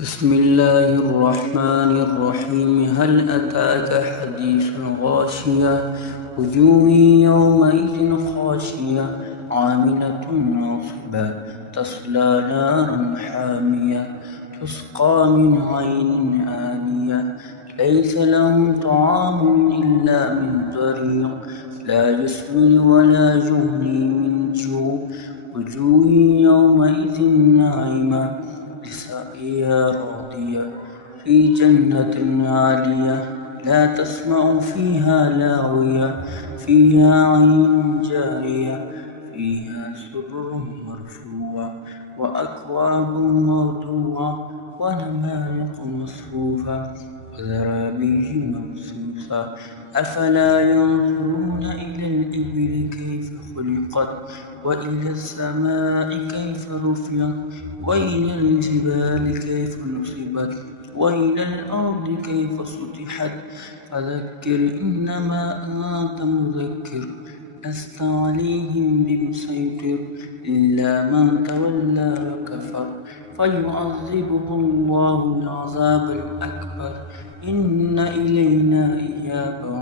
بسم الله الرحمن الرحيم. هل أتاك حديث الغاشية؟ وجوه يومئذ خاشية عاملة ناصبة تصلى نارا حامية تسقى من عين آنية ليس لهم طعام إلا من ضريع لا يسمن ولا يغني من جوع وجوه يومئذ ناعمة لسعيها راضية في جنة عالية لا تسمع فيها لاغية فيها عين جارية فيها سرر مرفوعة وأكواب موضوعة ونمارق مصفوفة وزرابي مبثوثة أفلا ينظرون إلى الإبل كيف خلقت وإلى السماء كيف رفعت وإلى الجبال كيف نصبت وإلى الأرض كيف سطحت فذكر إنما أنت مذكر لست عليهم بمسيطر إلا من تولى وكفر فيعذبه الله العذاب الأكبر إن إلينا إيابهم